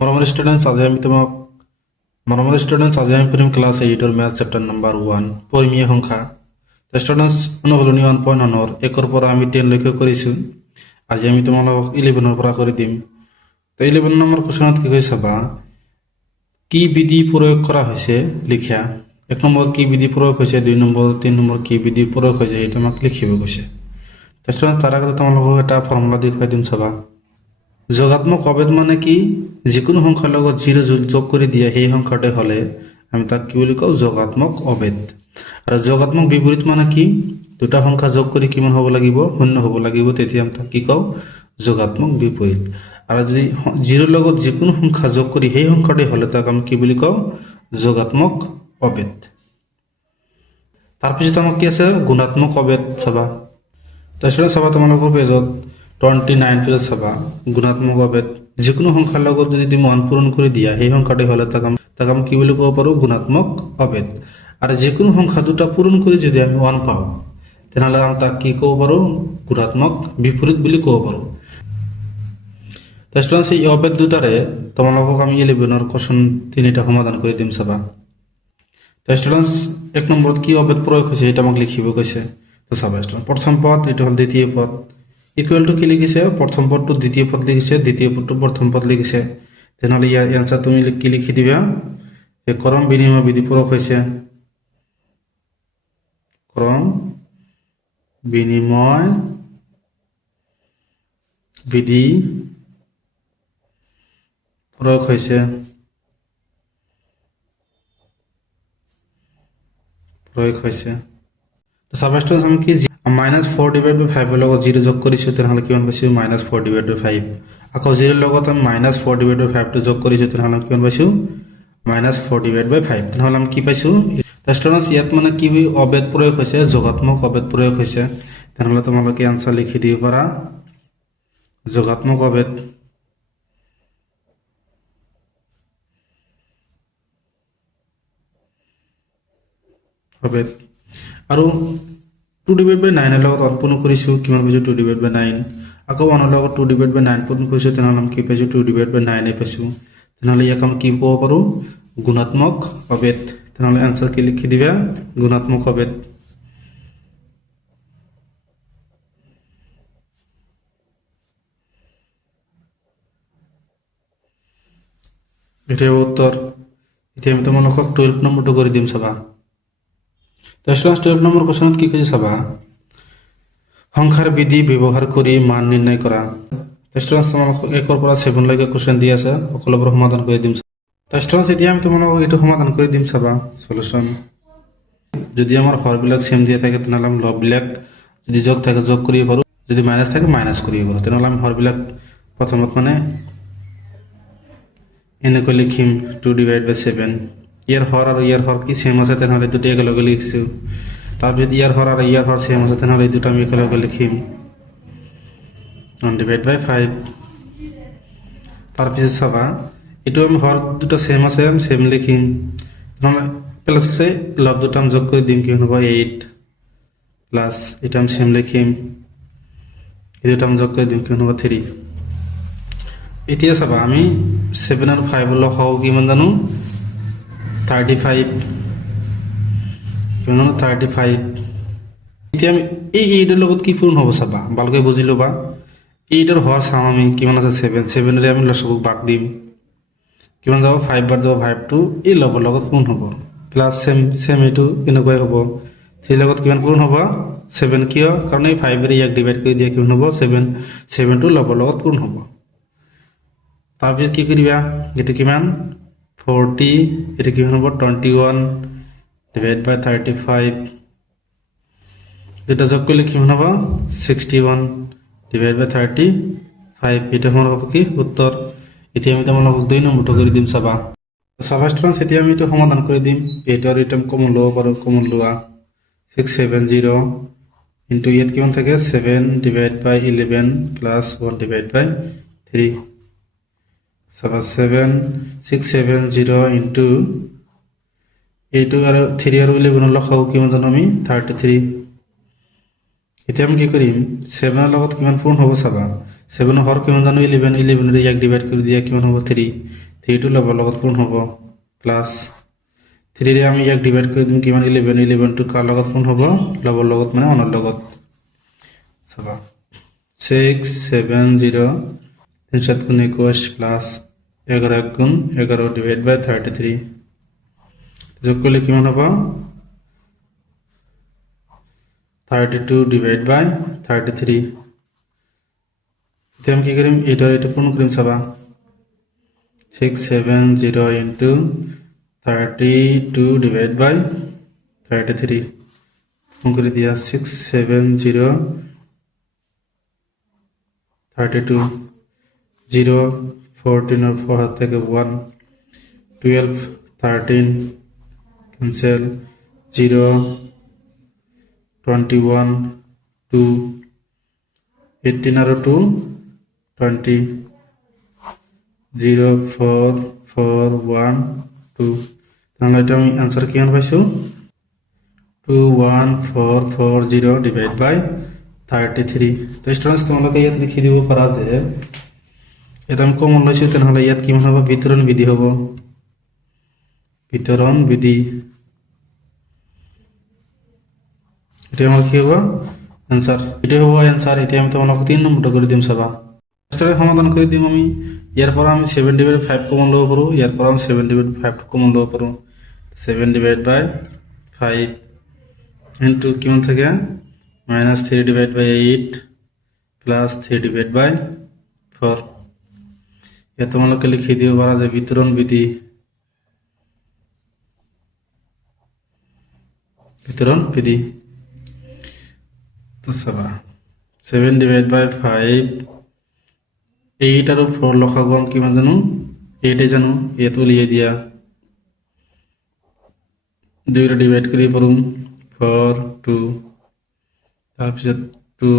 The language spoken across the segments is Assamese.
মৰমৰ ষ্টুডেণ্টছ আজি আমি পঢ়িম ক্লাছ 8 মেথছ চেপ্টাৰ নম্বৰ 1 পৰিমেয় সংখ্যা। ষ্টুডেণ্টছ অনুশীলনী 1.1 1 পৰা আমি 10 লৈকে কৰিছোঁ। আজি আমি তোমালোকক 11 পৰা কৰি দিম। তো 11 নম্বৰ কোৱেশ্যনত কি কৈছে চাবা, কি বিধি প্ৰয়োগ কৰা হৈছে লিখা। 1 নম্বৰ কি বিধি প্ৰয়োগ হৈছে, 2 নম্বৰ 3 নম্বৰ কি বিধি প্ৰয়োগ হৈছে সেইটো আমাক লিখিব কৈছে। ষ্টুডেণ্টছ তাৰ আগতে তোমালোকক এটা ফৰ্মুলা দেখুৱাই দিম চাবা। যোগাত্মক অভেদ মানে কি, যিকোনো সংখ্যাৰ লগত 0 যোগ কৰি দিয়ে সেই সংখ্যাটো হলে আমি তাক কি বুলি কওঁ, যোগাত্মক অভেদ। আৰু যোগাত্মক বিপৰীত মানে কি, দুটা সংখ্যা যোগ কৰি কিমান হ'ব লাগিব, 0 হ'ব লাগিব, তেতিয়া আমি তাক কি কওঁ, যোগাত্মক বিপৰীত। আৰু যদি 0 লগত যিকোনো সংখ্যা যোগ কৰি সেই সংখ্যাটো হলে তাক আমি কি বুলি কওঁ, যোগাত্মক অভেদ। তাৰপিছত আমাক কি আছে, গুণাত্মক অভেদ চাবা। তাৰপিছত চাবা তোমালোকৰ পেজত 29 পেজত চাবা, গুণাত্মক অভেদ। যিকোনো সংখ্যাৰ লগত যদি তুমি 1 পূৰণ কৰি দিয়া সেই সংখ্যাটো হলে তাক আমি কি বুলি ক'ব পাৰোঁ, গুণাত্মক অভেদ। আৰু যিকোনো সংখ্যা দুটা পূৰণ কৰি যদি আমি 1 পাওঁ তেনেহলে আমি তাক কি ক'ব পাৰোঁ, গুণাত্মক বিপৰীত বুলি ক'ব পাৰোঁ। ষ্টুডেণ্টছ এই অভেদ দুটাৰে তোমালোকক আমি 11 কোৱেশ্যন 3টা সমাধান কৰি দিম চাবা। ষ্টুডেণ্টছ 1 নম্বৰত কি অভেদ প্ৰয়োগ হৈছে এটা আমাক লিখিব কৈছে। তো চাবা ষ্টুডেণ্ট, প্ৰথম পদ এইটো হ'ল দ্বিতীয় পদ, ইকুৱেল টু কি লিখিছে, প্ৰথম পদটো দ্বিতীয় পদ লিখিছে, দ্বিতীয় পদটো প্ৰথম পদ লিখিছে। তেনেহ'লে ইয়াৰ এনচাৰ তুমি কি লিখি দিবা, ক্ৰম বিনিময় বিধি প্ৰয়োগ হৈছে, ক্ৰম বিনিময় বিধি প্ৰয়োগ হৈছে, সাবস্টেন্স আমি কি -4/5 লগত 0 যোগ কৰিছোঁ তেনেহ'লে কিমান পাইছোঁ, -4/5। আকৌ 0 লগত আমি -4/5 টো যোগ কৰিছোঁ তেনেহ'লে কিমান পাইছোঁ, -4/5। তেনেহ'লে আমি কি পাইছোঁ, ষ্টুডেণ্টছ ইয়াত মানে কি অভেদ প্ৰয়োগ হৈছে, যোগাত্মক অভেদ প্ৰয়োগ হৈছে। তেনেহ'লে তোমালোকে আনচাৰ লিখি দিব পাৰা, যোগাত্মক অভেদ। আৰু 2/9 লগত 1 পূৰণ কৰিছোঁ, কিমান পাইছোঁ, 2/9। আকৌ 1 লগত 2/9 পূৰণ কৰিছোঁ তেনেহ'লে আমি কি পাইছোঁ, 2/9 পাইছোঁ। তেনেহ'লে ইয়াক আমি কি ক'ব পাৰোঁ, গুণাত্মক অভেদ। তেনেহ'লে এনচাৰ কি লিখি দিবা, গুণাত্মক অভেদ। এটাই উত্তৰ। এতিয়া আমি তোমালোকক 12 নম্বৰটো কৰি দিম চাবা। তো 12 নম্বৰ কোৱেশ্যনত কি কৈছে চাবা, সংখ্যাৰ বিধি ব্যৱহাৰ কৰি মান নিৰ্ণয় কৰা। ষ্টুডেণ্টছ তোমালোকক 1 পৰা 7 লৈকে কুৱেশ্যন দি আছে, সকলোবোৰ সমাধান কৰি দিম। ষ্টুডেণ্টছ এতিয়া আমি তোমালোকক এইটো সমাধান কৰি দিম চাবা, সলিউশ্যন। যদি আমাৰ হৰবিলাক সেম দিয়া থাকে তেনেহ'লে আমি লববিলাক যদি যোগ থাকে যোগ কৰিব পাৰোঁ, যদি মাইনাছ থাকে মাইনাছ কৰিব পাৰোঁ। তেনেহ'লে আমি হৰবিলাক প্ৰথমত মানে এনেকৈ লিখিম, 2/7। ইয়াৰ হৰ আৰু ইয়াৰ হৰ কি সেম আছে তেনেহ'লে দুটো একেলগে লিখিছোঁ। তাৰপিছত ইয়াৰ হৰ আৰু ইয়াৰ হৰ সেম আছে তেনেহ'লে এই দুটো আমি একেলগে লিখিম, 1/5। তাৰপিছত চাবা এইটো আমি হৰ দুটো সেম আছে, আমি সেম লিখিম। নহ'লে প্লাছ আছে, লব দুটো আমি যোগ কৰি দিম, কি হ'ব 8 প্লাছ এটা আমি সেম লিখিম, এই দুটো আমি যোগ কৰি দিম, কি হ'ব 3। এতিয়া চাবা আমি 7 আৰু 5 লসাগু কিমান জানো, 35। কিমান 35। এতিয়া আমি এই 8ৰ লগত কি পূৰণ হ'ব চাবা, ভালকৈ বুজি ল'বা। 8ৰ হৰ চাম আমি, কিমান আছে 7ৰে আমি লসাগুক ভাগ দিম, কিমান যাব 5 বাৰ যাব 5টো এই লগৰ লগত পূৰণ হ'ব, প্লাছ চেম এইটো এনেকুৱাই হ'ব। 3 লগত কিমান পূৰণ হ'ব, 7। কিয়, কাৰণ এই 5ৰে ইয়াক ডিভাইড কৰি দিয়ে কিমান হ'ব 7টো লগৰ লগত পূৰণ হ'ব। তাৰপিছত কি কৰিবা, এইটো কিমান 40, এটা কিমান হ'ব 21/35। দুটা যোগ কৰিলে কিমান হ'ব 61/35। এটা সমান হ'ব কি উত্তৰ। এতিয়া আমি তোমালোকক 2 নম্বৰটো কৰি দিম চাবা। ষ্টুডেণ্টছ এতিয়া আমি এইটো সমাধান কৰি দিম। এইটো আৰু এইটো কমন ল'ব পাৰোঁ, কমন লোৱা 670 ইনটু ইয়াত কিমান থাকে 7/11 প্লাছ 1/3। চাবা 670 ইনটু এইটো আৰু 3 আৰু 11 লসাগু কিমান জানো আমি 33। এতিয়া আমি কি কৰিম, 7ৰ লগত কিমান পূৰণ হ'ব চাবা, 7 হর কিমান জানো 11 11 রে 1 ডিভাইড করে দিয়া কিমান হবো 3 3 টু লব লগত পূর্ণ হবো প্লাস 3 রে আমি 1 ডিভাইড করে দিম কিমান 11 11 টু কার লগত পূর্ণ হবো লব লগত মানে অনর লগত সবা 6 7 0 3 7 গুণ 21 প্লাস 11 গুণ 11 ডিভাইড বাই 33 যোগ করলে কিমান হবো 32 ডিভাইড বাই 33 এতে আমি কি করিম এটা পূর্ণ করিম সবা 670 into 32 divided by 33 পূর্ণ করে দিয়া 670 32 0 14 और 4 हाथ থেকে 1 12 13 cancel 0 21 2 18 और 2 20 0 4 4 1 2 তাহলে এটা আমি आंसर কিমান পাইছো 21440 ডিভাইড বাই 33 তো স্টুডেন্টস তোমালোকে ইয়াত লিখি দিব পাৰা যে এটা আমি কমন লৈছো তেনেহলে ইয়াত কিমান হ'ব বিতৰণ বিধি হ'ব বিতৰণ বিধি এটা আমাৰ কি হ'ব आंसर এটা হ'ব आंसर এতিয়া আমি তোমালোকক 3 নম্বৰটো কৰি দিম চাবা স্টুডেন্ট সমাধান কৰি দিম আমি ইয়াৰ পৰা আমি 7 ডিভাইড 5 কমন লব পাৰো ইয়াৰ পৰা আমি 7 ডিভাইড 5 কমন লব পাৰো 7 ডিভাইড বাই 5 ইনটু কিমান থাকে -3 ডিভাইড বাই 8 প্লাস 3 ডিভাইড বাই 4 এটা তোমালোকে লিখি দিও পারা যে বিতরণ বিধি তো সবা 7 ডিভাইড বাই 5 8 আর 4 লখাগম কিমান জানো 8 এ জানো এত লিয়ে দিয়া 2 রে ডিভাইড করি পড়ুম 4 2 তারপর 2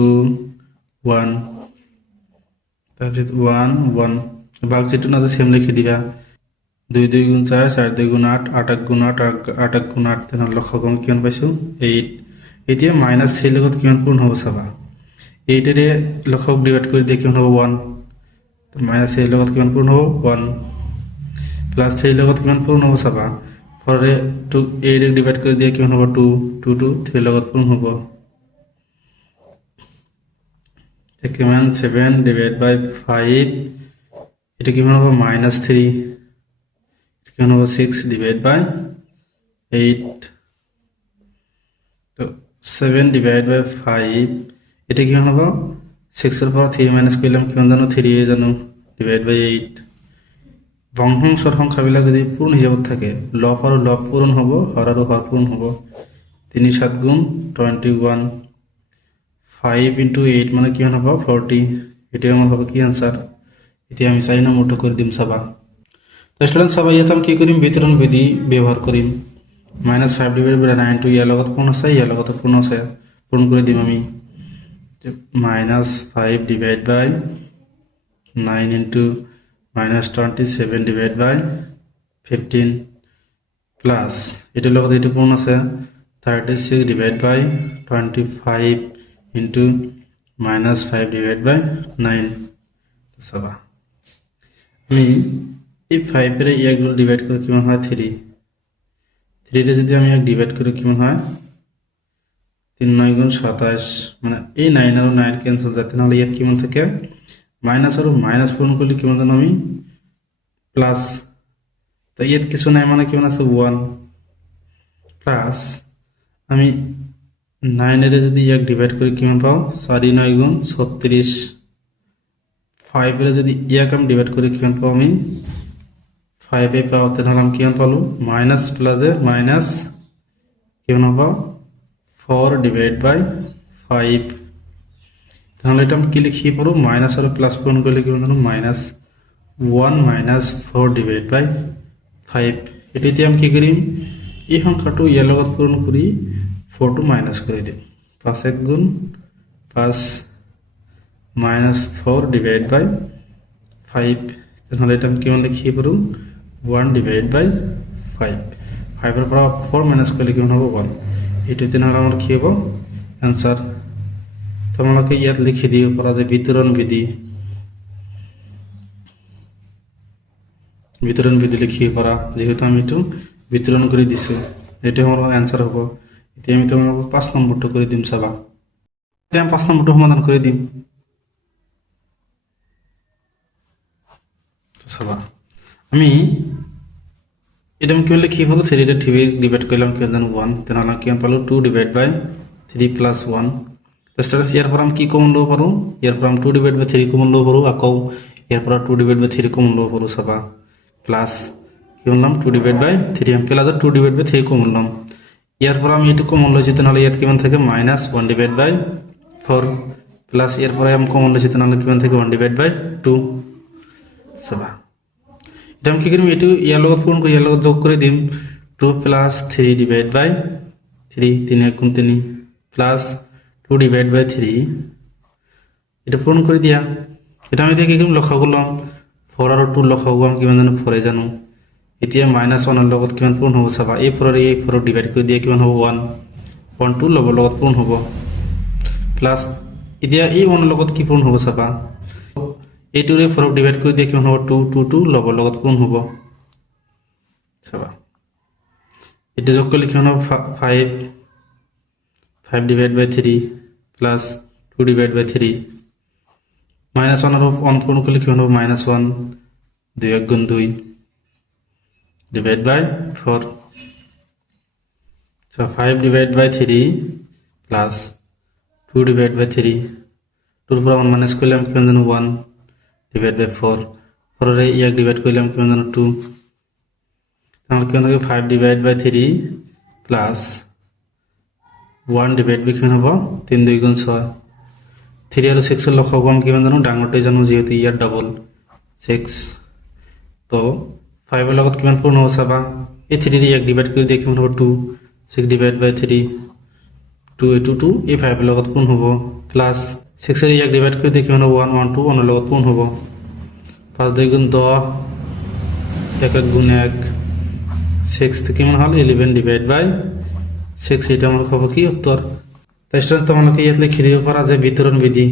1 তারপর 1 1 ভাগ যেটা না সেম লিখে দিবা 2 2 গুণ 4 4 2 গুণ 8 8 গুণ 8 8 গুণ 8 তেন লখাগম কিমান পাইছো 8 এতিয়া মাইনাস 3 লগত কিমান পূর্ণ হ'ব চাবা 8 রে লখাগম ডিভাইড কৰি দিয়ে কিমান হ'ব 1 माइनस 3 লগত কিমান পূর্ণ হ'ব 1 প্লাস 3 লগত কিমান পূর্ণ হ'ব চাবা 4 ৰে 2 8 ৰে ডিভাইড কৰি দিয়ে কিমান হ'ব 2 2 2 3 লগত পূর্ণ হ'ব তে কিমান 7 ডিভাইড বাই 5 এটা কিমান হ'ব -3 কিমান হ'ব 6 ডিভাইড বাই 8 তো 7 ডিভাইড বাই 5 এটা কিমান হ'ব 6 এর পর 3 মাইনাস করলাম কিমান জানো 3 এ জানো ডিভাইড বাই 8 ভগ্নাংশের সংখ্যাবিলাক যদি পূর্ণ হিসাবত থাকে লব আর লব পূরণ হব হর আর হর পূরণ হব 3 7 গুণ 21 5 into 8 মানে কিমান হ'ব 40 এটা আমার হবে কি आंसर এতিয়া আমি 4 নম্বরটা করে দিম সাবা তো স্টুডেন্ট সাবা ইয়াত আমি কি করিম বিতরণ বিধি ব্যবহার করিম -5 ডিভাইড বাই 9 টু ইয়ার লগত পূর্ণ আছে ইয়ার লগত পূর্ণ আছে পূরণ করে দিম আমি -5 divided by 9 into -27 divided by 15 plus এটা লগত এটা পূর্ণ আছে 36 divided by 25 into -5 divided by 9 সবা আমি এই 5 এর 1 গুণ ডিভাইড করে কিমান হয় 3 3 রে যদি আমি 1 ডিভাইড করে কিমান হয় 3 9 গুণ 27 মানে এই 9 আর 9 ক্যান্সেল যাতে না হলে কিমান থাকে মাইনাস আর মাইনাস পূরণ করলে কিমান জানো আমি প্লাস তো এর কিছু নাই মানে কিমান আছে 1 প্লাস আমি 9 এর যদি 1 ডিভাইড করি কিমান পাও 4 9 গুণ 36 5 এর যদি 1 আমি ডিভাইড করি কিমান পাও আমি 5 এ পাও তাহলে আমি কিমান পালো মাইনাস প্লাস এ মাইনাস কিমান পাও 4 divided by 5 তাহলে এটা আমি কি লিখি পারো মাইনাস আর প্লাস পূরণ করলে কি হবে মাইনাস 1 minus 4 divided by 5 এটিতে আমি কি করি এই সংখ্যাটো ইয়াৰ লগত পূরণ করি 4 টো মাইনাস করে দিম 5 1 গুণ 5 minus 4 divided by 5 তাহলে এটা আমি কিমান লিখি পারো 1 divided by 5 5 এর পর 4 মাইনাস করলে কি হবে 1 এটাতে না আমার কি হবে आंसर তোমাকে ইয়াত লিখি দিও পড়া যে বিতরণ বিধি বিতরণ বিধি লিখি করা, যেহেতু আমি একটু বিতরণ করে দিছি, এটা আমার অ্যান্সার হবো। এটি আমি তোমার 5 নম্বরটা করে দিম সাবা। এতে আমি 5 নম্বরটা সমাধান করে দিম তো সাবা। আমি এটা আমি কিভাবে লিখি হলো 3 টা ডিভাইড করলাম কি জানো 1, তেন হলাম কি পালো 2 ডিভাইড বাই 3 প্লাস 1। স্ট্যাটাস এরপর আমি কি কমন লব পারো, এরপর আমি 2 ডিভাইড বাই 3 কমন লব পারো, আকৌ এরপর 2 ডিভাইড বাই 3 কমন লব পারো সাবা, প্লাস কি বললাম 2 ডিভাইড বাই 3 আমি প্লাস 2 ডিভাইড বাই 3 কমন লম। এরপর আমি এটু কমন লইছি, তাহলে ইয়াত কিমান থাকে মাইনাস 1 ডিভাইড বাই 4, প্লাস এরপরে আমি কমন লইছি, তাহলে কিমান থাকে 1 ডিভাইড বাই 2 সাবা। এটা আমি কি করিম, এটু ইয়ার লগত পূরণ করে ইয়ার লগত যোগ করে দিম, 2 প্লাস 3 ডিভাইড বাই 3, 3 1 গুণ 3 প্লাস 2 ডিভাইড বাই 3, এটা পূরণ করে দিয়া এটা আমি দেখি কিরম লক্ষ্য করলাম 4 আর 2 লক্ষ্য করলাম কিমান জানো 4 জানো। এতিয়া মাইনাস 1 এর লগত কিমান পূরণ হবো চাবা, এই 4 এই 4 ডিভাইড করে দিয়ে কিমান হবো 1, 1 2 লগত পূরণ হবো, প্লাস এতিয়া এই 1 এর লগত কি পূরণ হবো চাবা, এই 2 রে 4 ডিভাইড করে দিয়ে কিমান হবো 2, 2 2 লগত পূরণ হবো চাবা। এটা যোগ করলে কিমান হবো 5, 5 ডিভাইড বাই 3 প্লাস 2 ডিভাইড বাই 3, মাইনাস 1 আর 1 পূরণ করলে কিমান হবো মাইনাস 1, 2 1 গুণ 2 ডিভাইড বাই 4, so 5 ডিভাইড বাই 3 প্লাস 2 ডিভাইড বাই 3, 2 এর পর 1 মাইনাস করলাম কিমান জানো 1 ডিভাইড বাই 4, 4 এর 1 ডিভাইড করলাম কিমান জানো 2, তাহলে কিমান থাকে 5 ডিভাইড বাই 3 প্লাস 1 ডিভাইড বাই কিমান হবো 3 2 গুণ 6, 3 আর 6 এর লক্ষ্য কম কিমান জানো ডাঙরটাই জানো, যেহেতু ইয়ার ডাবল 6, তো 5 এর লগত কিমান পূর্ণ হবো চাবা, এই 3 রে 1 ডিভাইড করে দিয়ে কিমান হবো 2, 6 ডিভাইড বাই 3 2 2 2, এই 5 এর লগত পূর্ণ হবো, প্লাস 6 এর 1 ডিভাইড করে দিয়ে কিমান হবো 1 1 2, 1 এর লগত পূর্ণ হবো, 5 2 গুণ 10, 1 1 গুণ 1, 6 থেকে কিমান হল 11 ডিভাইড বাই 6, এটা আমার খবর কি উত্তর। তাই স্টুডেন্ট তোমাকে ইয়াত লিখে দিব পারা যে বিতরণ বিধি,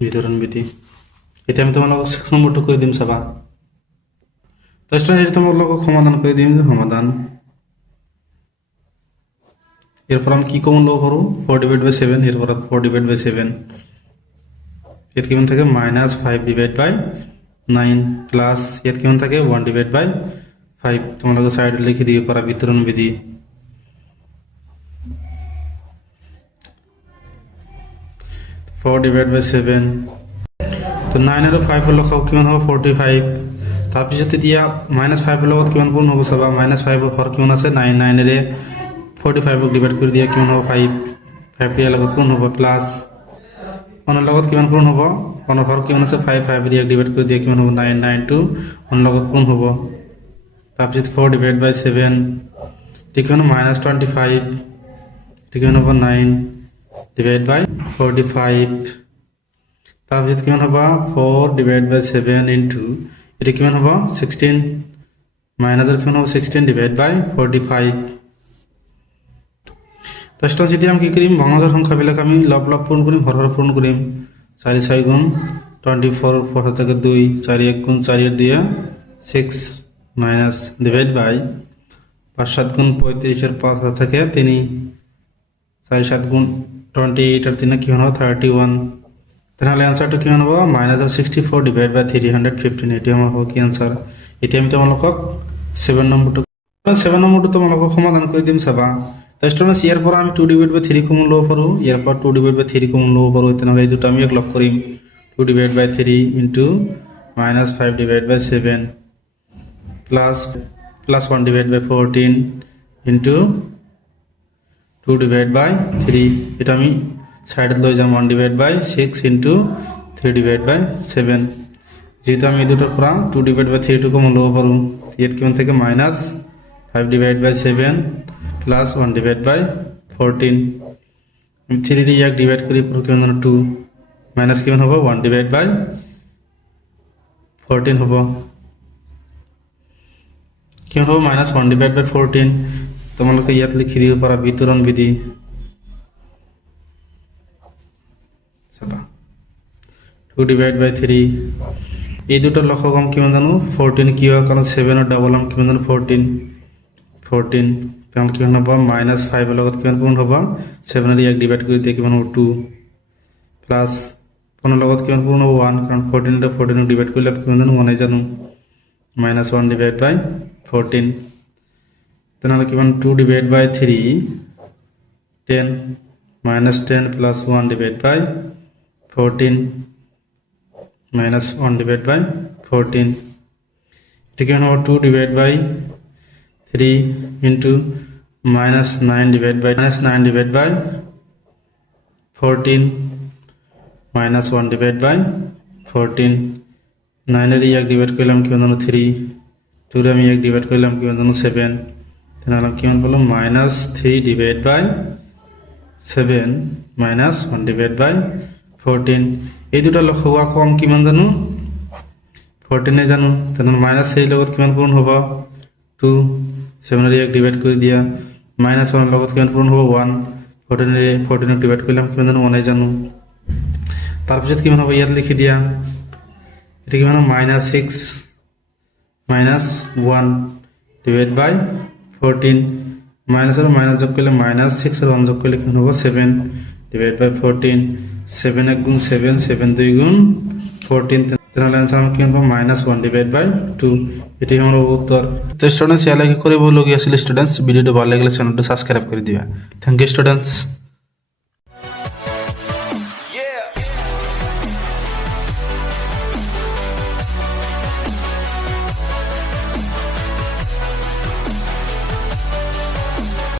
বিতরণ বিধি এটা আমি তোমার 6 নম্বরটা করে দিম চাবা। তাই স্টুডেন্ট এটা তোমার লোক সমাধান করে দিম, সমাধান এরপর আমি কি কমন লব পারো 4 ডিভাইড বাই 7, এরপর 4 ডিভাইড বাই 7, এর কিমান থাকে মাইনাস 5 ডিভাইড বাই 9, প্লাস এর কিমান থাকে 1 ডিভাইড বাই 5, তোমাকে সাইডে লিখে দিয়ে পারা বিতরণ বিধি। 4 ডিভাইড বাই 7, তো 9 আর 5 এর লসাগু কিমান হবে 45, তাৰপিছত এতিয়া -5 এৰ লগত কিমান পূৰ্ণ হ'ব চাবা, -5 এৰ হৰ কিমান আছে 9, 9 এৰে 45 ক ডিভাইড কৰি দিয়া কিমান হ'ব 5, 5 এৰ লগত পূৰ্ণ হ'ব, প্লাস 1 এৰ লগত কিমান পূৰ্ণ হ'ব 1 এৰ হৰ কিমান আছে 5, 5 এৰ ডিভাইড কৰি দিয়া কিমান হ'ব 9, 9 2 1 এৰ লগত পূৰ্ণ হ'ব, তাৰপিছত 4 ডিভাইড বাই 7 কিমান হ'ব -25, কিমান হ'ব 9 ডিভাইড বাই 45, তাৰপিছত কিমান হ'ব 4 ডিভাইড বাই 7 ইনটু এটা কিমান হ'ব 16, মাইনাসৰ কিমান হ'ব 16 ডিভাইড বাই 45। তাৰপিছত যেতিয়া আমি কি কৰিম ভগ্নাংশৰ সংখ্যাবিলাক আমি লব লব পূৰণ কৰিম, হৰ হৰ পূৰণ কৰিম, 4 6 গুণ 24, 4 থেকে 2, 4 1 গুণ 4 এর দিয়ে 6 মাইনাস ডিভাইড বাই 5 7 গুণ 35 এর 5 থেকে 3, 4 7 গুণ 28 এর 3 কিমান হ'ব 31, তাহলে আনসারটা কিমান হ'ব -64 ডিভাইড বাই 315, এটি আমার হ'ব কি আনসার। এটি আমি তোমালোকক 7 নম্বৰটো তোমালোকক সমাধান কৰি দিম চাবা। তো স্টুডেন্টস ইয়াৰ পৰা আমি 2 ডিভাইড বাই 3 কমন ল'ব পাৰোঁ, ইয়াৰ পৰা 2 ডিভাইড বাই 3 কমন ল'ব পাৰোঁ, তেনেহ'লে এই দুটা আমি লগ কৰিম 2 ডিভাইড বাই 3 ইনটু -5 ডিভাইড বাই 7 প্লাস 1 ডিভাইড বাই 14 ইনটু 2 ডিভাইড বাই 3, এটা আমি সাইডত লৈ যাম 1 ডিভাইড বাই 6 ইনটু 3 ডিভাইড বাই 7, যেহেতু আমি এই দুটোৰ পৰা 2 ডিভাইড বাই 3 কমন ল'ব পাৰোঁ, ইয়াত কিমান থাকে -5 ডিভাইড বাই 7 প্লাস 1 ডিভাইড বাই 14, 3 রে 1 ডিভাইড করি পুরো কিমান 2, মাইনাস কিমান হ'ব 1 ডিভাইড বাই 14 হ'ব, কিমান হ'ব -1 ডিভাইড বাই 14, তোমালোকে ইয়াত লিখি দিব পাৰা বিতৰণ বিধি চাবা 2 ডিভাইড বাই 3 এই দুটোর লক্ষগম কিমান জানো 14 কি হয় কারণ 7 এর ডাবল আম কিমান জানো 14 তাহলে কিমান হ'ব -5 এর লগত কিমান পূৰণ হ'ব 7 এৰ 1 ডিভাইড কৰি দিয়ে কিমান হ'ব 2 প্লাস 15 লগত কিমান পূৰণ হ'ব 1 কাৰণ 14 এটা 14 ডিভাইড কৰিলে কিমান জানো 1 জানো -1 ডিভাইড বাই 14 তাহলে কিমান 2 divide by 3 10 -10 plus 1 divided by 14 minus 1 divided by 14 এটা কেমন হবে 2 divided by 3 into -9 divided by 14 minus 1 divided by 14 9 এর 1 ডিভাইড করলাম কি হলো 3 2 এর আমি 1 ডিভাইড করলাম কি হলো 7 তাহলে কি হলো -3 divided by 7 minus 1 divided by 14 এই দুটা লক্ষগম কম কিমান জানো 14 এ জানো তাহলে -3 লগত কিমান পূরণ হবে 2 7 এর 1 ডিভাইড করে দিয়া -1 এর লগত কিমান পূরণ হবে 1 14 এর ডিভাইড করলাম কিমান জানো 1 এ জানো তারপর কিমান হবে ইয়াত লিখি দিয়া এটা কিমান -6 -1 ডিভাইড বাই 14 মাইনাস আর মাইনাস যোগ করলে -6 আর 1 যোগ করলে কি হবে 7 ডিভাইড বাই 14 7 এক গুণ 7 7 2 গুণ 14 তাহলে आंसर আমরা কি পাবো -1 ডিভাইড বাই 2 এটাই আমার উত্তর তো স্টুডেন্টস এর লাগে করে বললো কি আসলে স্টুডেন্টস ভিডিওটা ভালো লাগলে চ্যানেলটা সাবস্ক্রাইব করে দিবা থ্যাংক ইউ স্টুডেন্টস